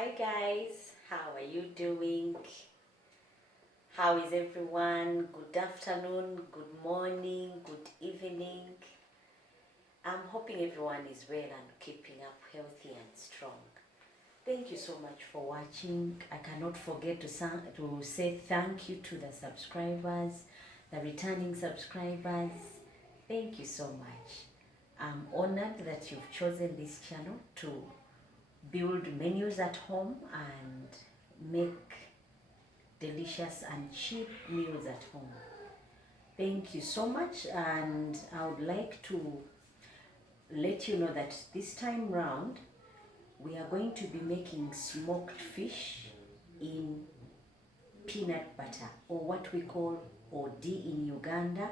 Hi guys, how are you doing? How is everyone? Good afternoon, good morning, good evening. I'm hoping everyone is well and keeping up healthy and strong. Thank you so much for watching. I cannot forget to say thank you to the subscribers, the returning subscribers. Thank you so much. I'm honored that you've chosen this channel to build menus at home and make delicious and cheap meals at home. Thank you so much, and I would like to let you know that this time round we are going to be making smoked fish in peanut butter, or what we call OD in Uganda,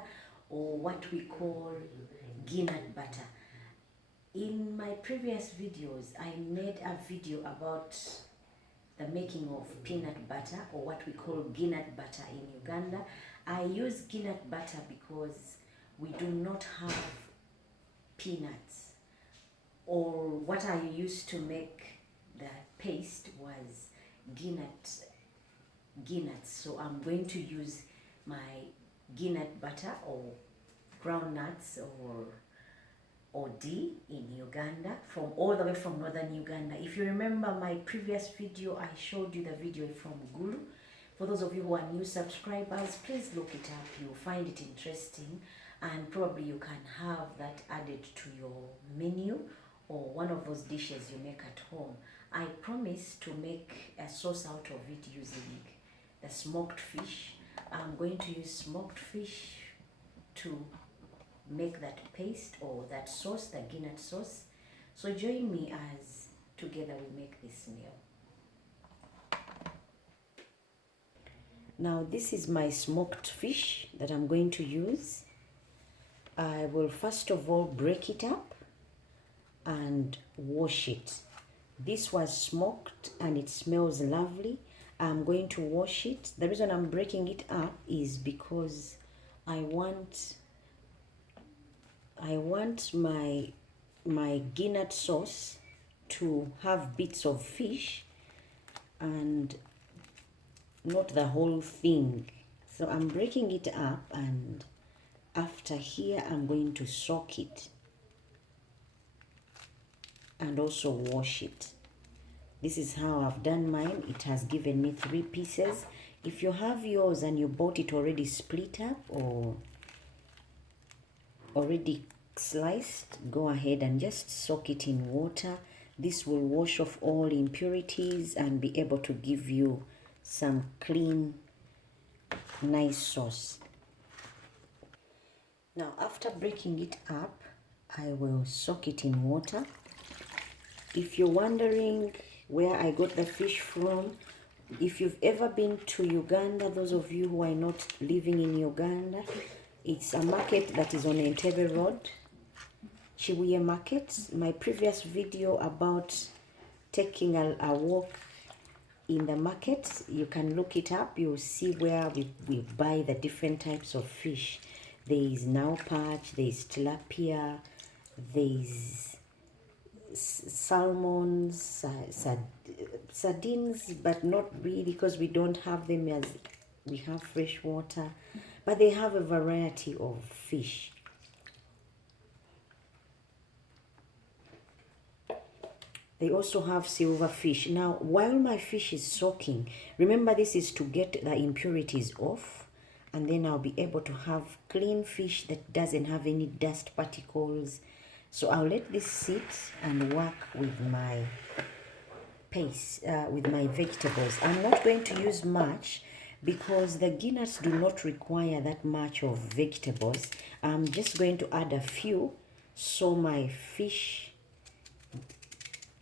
or what we call Gnut butter. In my previous videos, I made a video about the making of peanut butter, or what we call Gnut butter in Uganda. I use Gnut butter because we do not have peanuts, or what I used to make the paste was Gnut. So I'm going to use my Gnut butter, or groundnuts, or D in Uganda, from all the way from northern Uganda. If you remember my previous video, I showed you the video from Gulu. For those of you who are new subscribers, please look it up. You'll find it interesting, and probably you can have that added to your menu, or one of those dishes you make at home. I promise to make a sauce out of it using the smoked fish. I'm going to use smoked fish to make that paste, or that sauce, the Gnut sauce. So join me as together we make this meal. Now this is my smoked fish that I'm going to use. I will first of all break it up and wash it. This was smoked and it smells lovely. I'm going to wash it. The reason I'm breaking it up is because I want my Gnut sauce to have bits of fish and not the whole thing. So I'm breaking it up, and after here I'm going to soak it and also wash it. This is how I've done mine. It has given me 3 pieces. If you have yours and you bought it already split up or already sliced, go ahead and just soak it in water. This will wash off all impurities and be able to give you some clean, nice sauce. Now after breaking it up, I will soak it in water. If you're wondering where I got the fish from, if you've ever been to Uganda, those of you who are not living in Uganda, it's a market that is on Entebbe Road, Chibuye Market. My previous video about taking a walk in the market, you can look it up. You'll see where we buy the different types of fish. There is naupach, there is tilapia, there is salmons, sardines, but not really, because we don't have them as we have fresh water. But they have a variety of fish. They also have silver fish. Now, while my fish is soaking, remember this is to get the impurities off, and then I'll be able to have clean fish that doesn't have any dust particles. So I'll let this sit and work with my paste, with my vegetables. I'm not going to use much because the Gnuts do not require that much of vegetables. I'm just going to add a few so my fish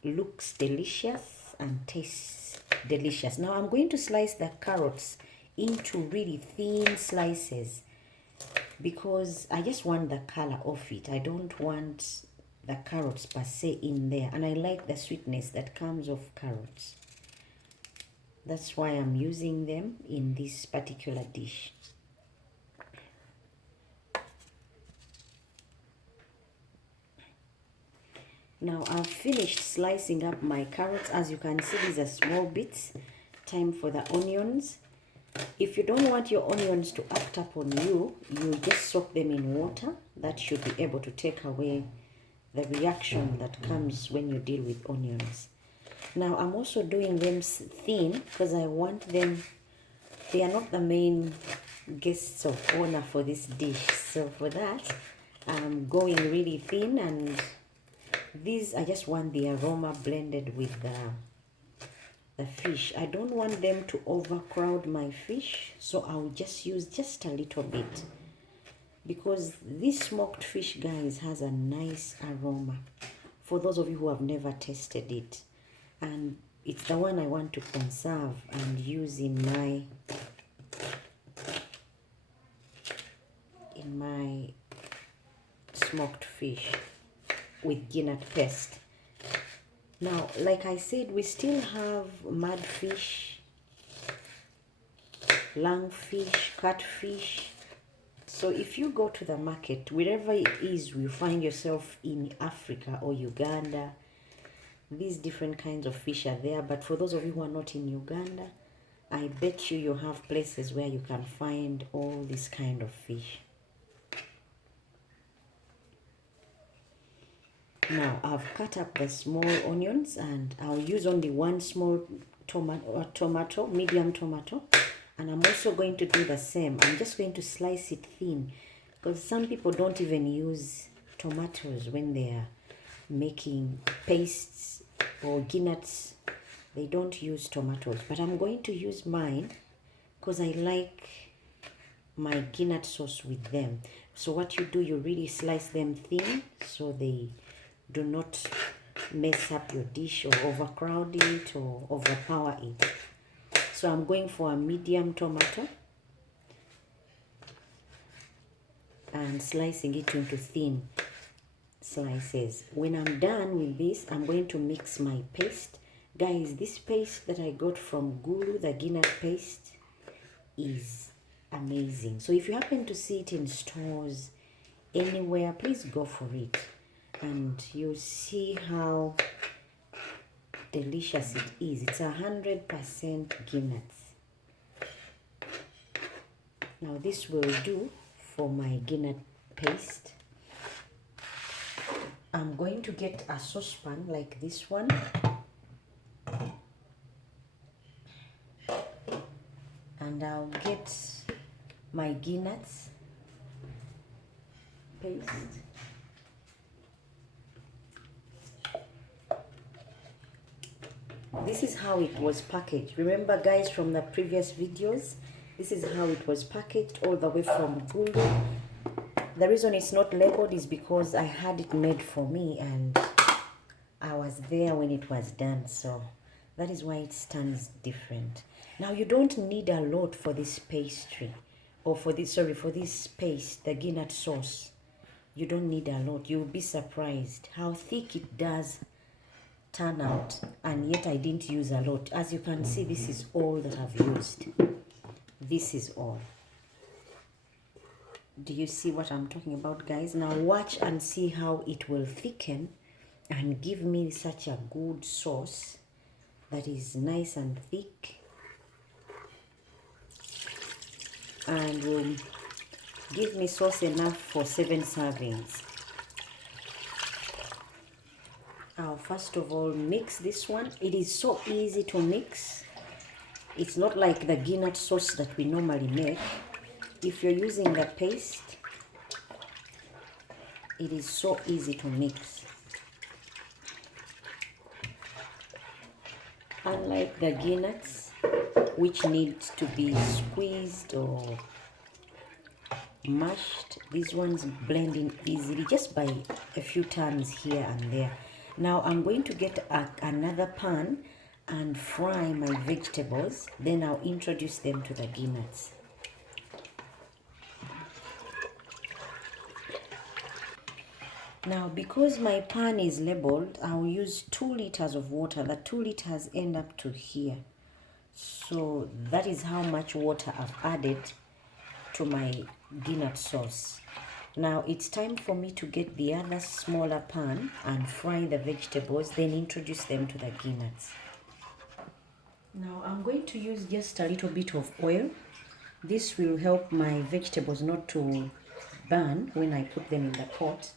looks delicious and tastes delicious. Now I'm going to slice the carrots into really thin slices because I just want the color of it. I don't want the carrots per se in there, and I like the sweetness that comes of carrots. That's why I'm using them in this particular dish. Now I've finished slicing up my carrots. As you can see, these are small bits. Time for the onions. If you don't want your onions to act up on you, you just soak them in water. That should be able to take away the reaction that comes when you deal with onions. Now I'm also doing them thin because I want them, they are not the main guests of honor for this dish. So for that, I'm going really thin, and these, I just want the aroma blended with the fish. I don't want them to overcrowd my fish, so I'll just use just a little bit, because this smoked fish, guys, has a nice aroma for those of you who have never tasted it, and it's the one I want to conserve and use in my smoked fish with Gnut paste. Now, like I said, we still have mudfish, lungfish, catfish. So if you go to the market, wherever it is you find yourself in Africa or Uganda, these different kinds of fish are there. But for those of you who are not in Uganda, I bet you have places where you can find all this kind of fish. Now I've cut up the small onions, and I'll use only one small tomato, medium tomato, and I'm also going to do the same. I'm just going to slice it thin, because some people don't even use tomatoes when they are making pastes or gnuts. They don't use tomatoes, but I'm going to use mine because I like my gnut sauce with them. So what you do, you really slice them thin so they do not mess up your dish or overcrowd it or overpower it. So I'm going for a medium tomato and slicing it into thin slices. When I'm done with this, I'm going to mix my paste. Guys, this paste that I got from Gulu, the Gnut paste, is amazing. So if you happen to see it in stores anywhere, please go for it, and you'll see how delicious it is. It's 100% Gnuts. Now this will do for my Gnut paste. I'm going to get a saucepan like this one, and I'll get my Gnuts paste. This is how it was packaged. Remember, guys, from the previous videos, this is how it was packaged all the way from Gulu. The reason it's not labeled is because I had it made for me and I was there when it was done, so that is why it stands different. Now you don't need a lot for this pastry, or for this, sorry, for this paste, the Gnut sauce. You don't need a lot. You'll be surprised how thick it does turn out, and yet I didn't use a lot. As you can see, this is all that I've used. This is all. Do you see what I'm talking about, guys? Now watch and see how it will thicken and give me such a good sauce that is nice and thick, and will give me sauce enough for 7 servings. I'll first of all mix this one. It is so easy to mix. It's not like the Gnut sauce that we normally make. If you're using the paste, it is so easy to mix. Unlike the Gnuts, which need to be squeezed or mashed, these ones blend in easily just by a few turns here and there. Now I'm going to get another pan and fry my vegetables, then I'll introduce them to the Gnuts. Now, because my pan is labeled, I'll use 2 liters of water. The 2 liters end up to here. So that is how much water I've added to my Gnut sauce. Now it's time for me to get the other smaller pan and fry the vegetables, then introduce them to the Gnuts. Now I'm going to use just a little bit of oil. This will help my vegetables not to burn when I put them in the pot.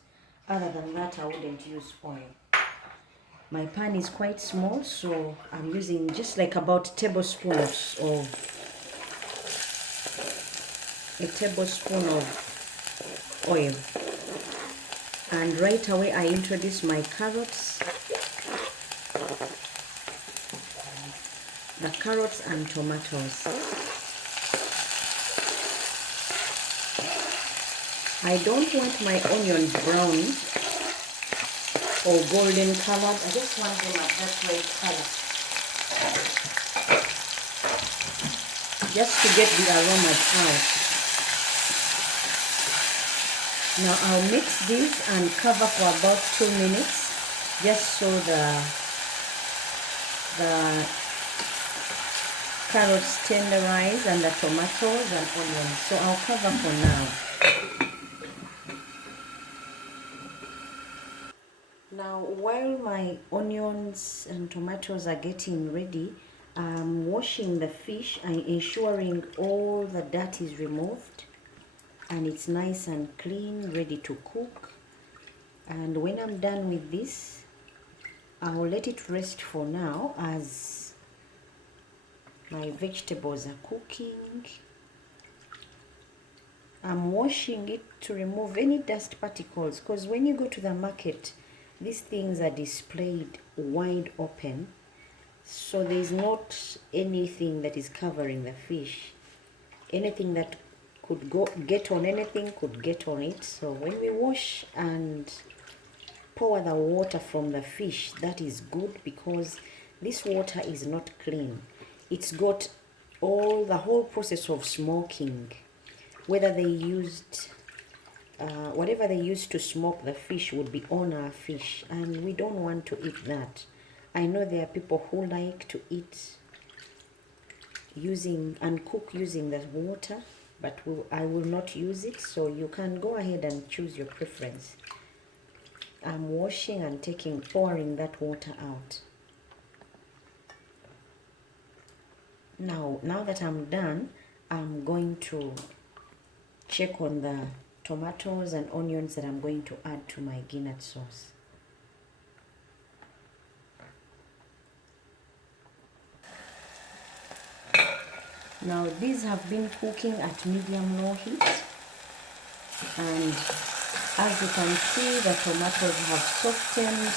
Other than that, I wouldn't use oil. My pan is quite small, so I'm using just like about a tablespoon of oil. And right away I introduce my carrots, and tomatoes. I don't want my onions brown or golden colored. I just want them at that right color, just to get the aromas out. Now I'll mix this and cover for about 2 minutes, just so the carrots tenderize and the tomatoes and onions. So I'll cover for now. Now while my onions and tomatoes are getting ready, I'm washing the fish and ensuring all the dirt is removed and it's nice and clean, ready to cook. And when I'm done with this, I'll let it rest for now as my vegetables are cooking. I'm washing it to remove any dust particles, because when you go to the market, these things are displayed wide open, so there's not anything that is covering the fish. Anything that could get on anything could get on it. So when we wash and pour the water from the fish, that is good, because this water is not clean. It's got the whole process of smoking, whether they used whatever they used to smoke the fish would be on our fish, and we don't want to eat that. I know there are people who like to eat using and cook using the water, but I will not use it, so you can go ahead and choose your preference. I'm washing and pouring that water out. Now that I'm done, I'm going to check on the tomatoes and onions that I'm going to add to my Gnut sauce. Now these have been cooking at medium-low heat, and as you can see, the tomatoes have softened,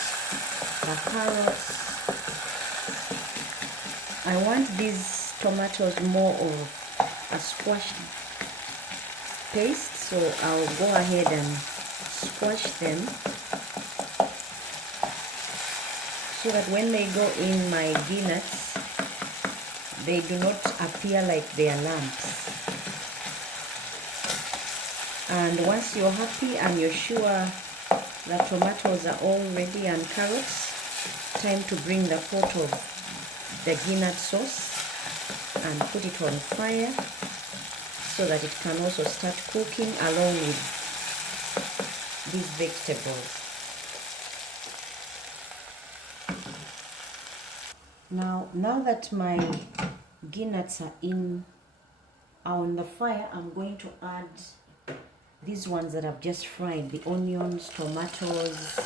the carrots. I want these tomatoes more of a squashed paste, so I'll go ahead and squash them so that when they go in my Gnuts, they do not appear like they are lumps. And once you're happy and you're sure the tomatoes are all ready and carrots, time to bring the pot of the Gnut sauce and put it on fire so that it can also start cooking along with these vegetables. Now that my Gnuts are on the fire, I'm going to add these ones that I've just fried, the onions, tomatoes,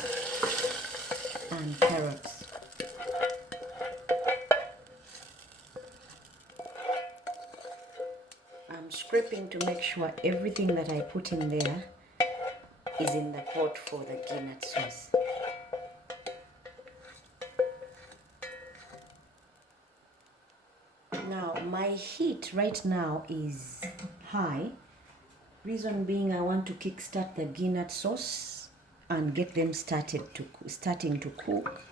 and carrots. I'm scraping to make sure everything that I put in there is in the pot for the Gnut sauce. Now my heat right now is high. Reason being, I want to kickstart the Gnut sauce and get them starting to cook.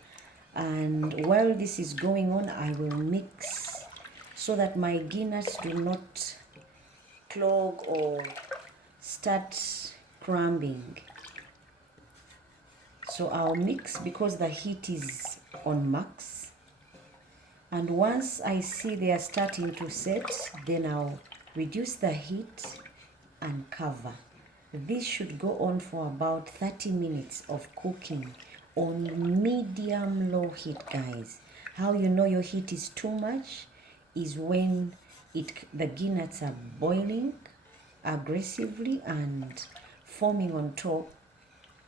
And while this is going on, I will mix so that my Gnuts do not clog or start crumbing. So I'll mix because the heat is on max. And once I see they are starting to set, then I'll reduce the heat and cover. This should go on for about 30 minutes of cooking on medium low heat, guys. How you know your heat is too much is when the gnuts are boiling aggressively and foaming on top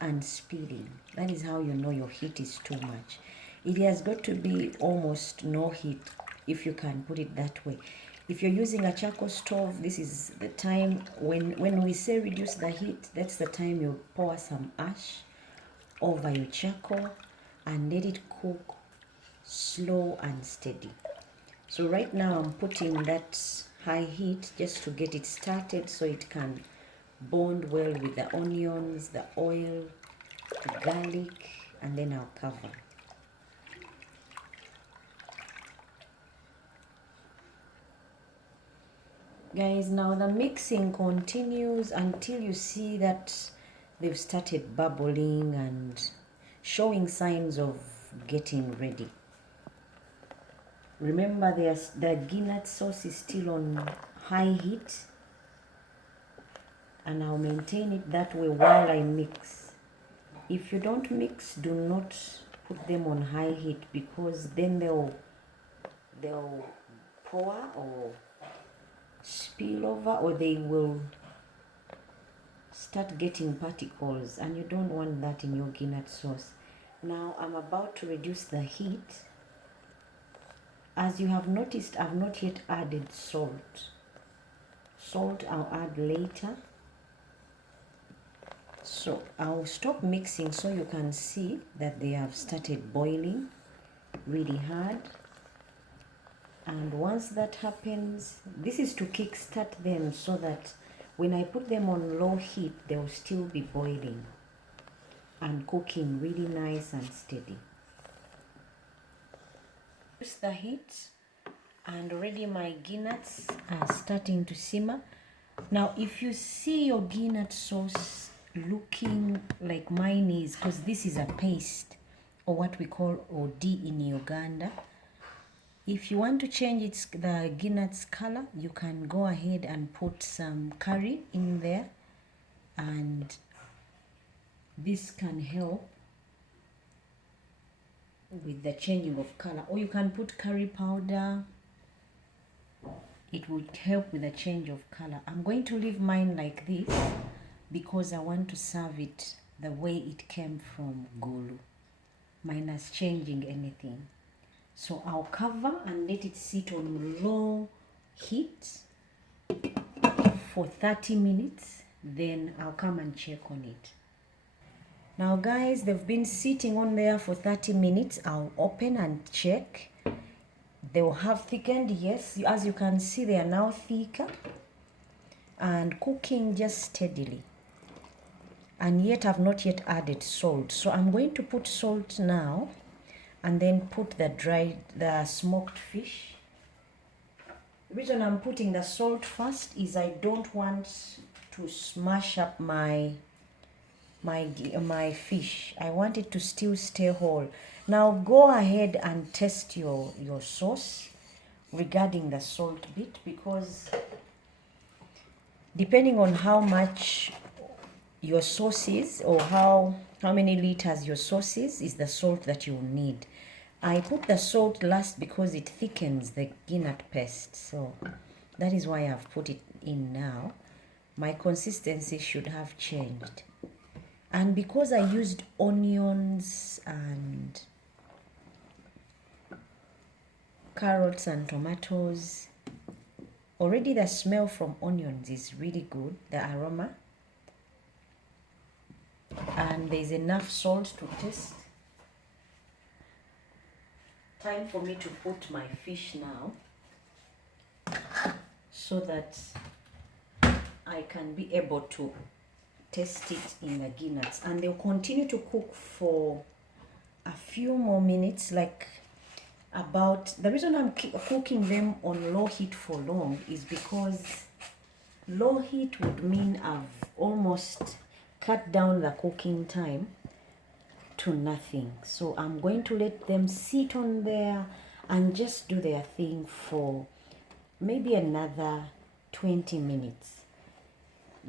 and spilling. That is how you know your heat is too much. It has got to be almost no heat, if you can put it that way. If you're using a charcoal stove, this is the time when we say reduce the heat, that's the time you pour some ash over your charcoal and let it cook slow and steady. So right now I'm putting that high heat just to get it started so it can bond well with the onions, the oil, the garlic, and then I'll cover. Guys, now the mixing continues until you see that they've started bubbling and showing signs of getting ready. Remember, the Gnut sauce is still on high heat, and I'll maintain it that way while I mix. If you don't mix, do not put them on high heat, because then they'll pour or spill over, or they will start getting particles, and you don't want that in your Gnut sauce. Now I'm about to reduce the heat. As you have noticed, I've not yet added salt. Salt I'll add later. So I'll stop mixing so you can see that they have started boiling really hard. And once that happens, this is to kickstart them so that when I put them on low heat, they'll still be boiling and cooking really nice and steady. Reduce the heat, and already my gnuts are starting to simmer. Now if you see your Gnut sauce looking like mine is, because this is a paste, or what we call OD in Uganda. If you want to change the Gnut's color, you can go ahead and put some curry in there, and this can help with the changing of color. Or you can put curry powder. It would help with the change of color. I'm going to leave mine like this because I want to serve it the way it came from Gulu, minus changing anything. So I'll cover and let it sit on low heat for 30 minutes. Then I'll come and check on it. Now guys, they've been sitting on there for 30 minutes. I'll open and check. They will have thickened, yes. As you can see, they are now thicker and cooking just steadily. And yet I've not yet added salt. So I'm going to put salt now and then put the smoked fish. The reason I'm putting the salt first is I don't want to smash up my fish. I want it to still stay whole. Now go ahead and test your sauce regarding the salt bit, because depending on how much your sauce is, or how many liters your sauce is the salt that you need. I put the salt last because it thickens the Gnut paste, so that is why I've put it in now. My consistency should have changed. And because I used onions and carrots and tomatoes, already the smell from onions is really good, the aroma. And there's enough salt to taste. Time for me to put my fish now, so that I can be able to taste it in the Gnuts. And they'll continue to cook for a few more minutes, like about, the reason I'm cooking them on low heat for long is because low heat would mean I've almost cut down the cooking time to nothing. So I'm going to let them sit on there and just do their thing for maybe another 20 minutes.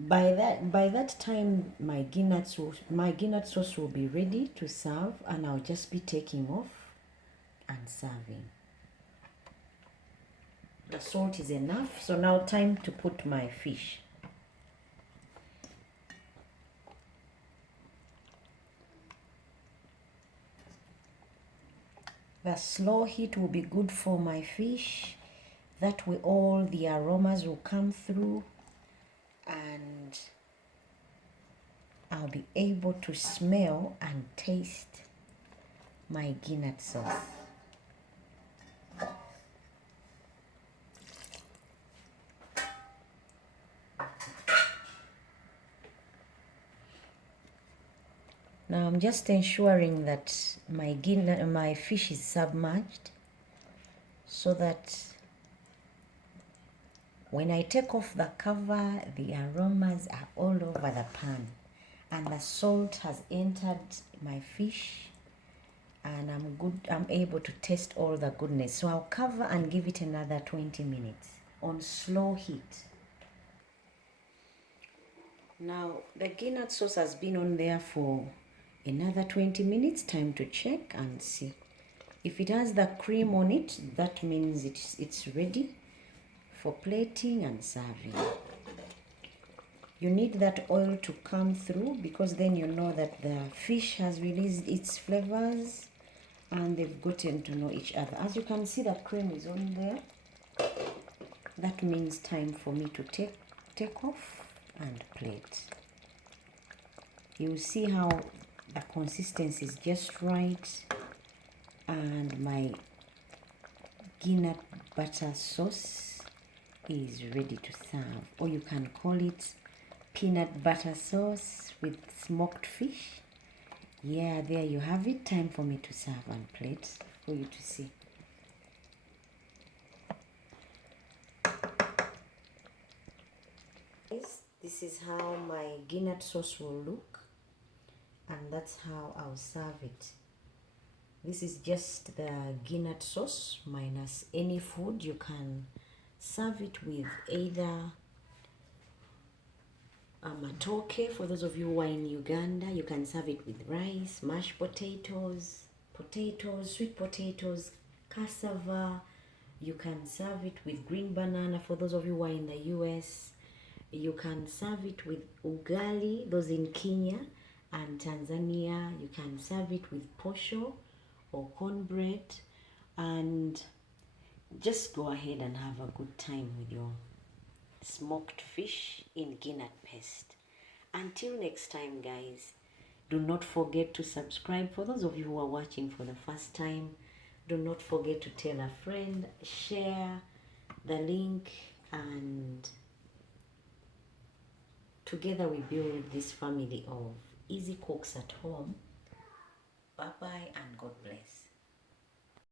By that time, my Gnut sauce will be ready to serve, and I'll just be taking off and serving. The salt is enough, so now time to put my fish. The slow heat will be good for my fish. That way all the aromas will come through and I'll be able to smell and taste my Gnut sauce. Now I'm just ensuring that my fish is submerged so that when I take off the cover, the aromas are all over the pan and the salt has entered my fish and I'm able to taste all the goodness. So I'll cover and give it another 20 minutes on slow heat. Now the Gnut sauce has been on there for another 20 minutes. Time to check and see. If it has the cream on it, that means it's ready for plating and serving. You need that oil to come through because then you know that the fish has released its flavors and they've gotten to know each other. As you can see, the cream is on there. That means time for me to take off and plate. You see how the consistency is just right, and my Gnut butter sauce is ready to serve, or you can call it peanut butter sauce with smoked fish. Yeah, there you have it. Time for me to serve and plate for you to see. This is how my Gnut sauce will look, and that's how I'll serve it. This is just the Gnut sauce minus any food. You can serve it with either matoke. For those of you who are in Uganda, you can serve it with rice, mashed potatoes, sweet potatoes, cassava. You can serve it with green banana. For those of you who are in the US, you can serve it with ugali, those in Kenya and Tanzania. You can serve it with posho or cornbread, and just go ahead and have a good time with your smoked fish in Gnut paste. Until next time, guys, do not forget to subscribe. For those of you who are watching for the first time, do not forget to tell a friend, share the link, and together we build this family of easy cooks at home. Bye bye and God bless.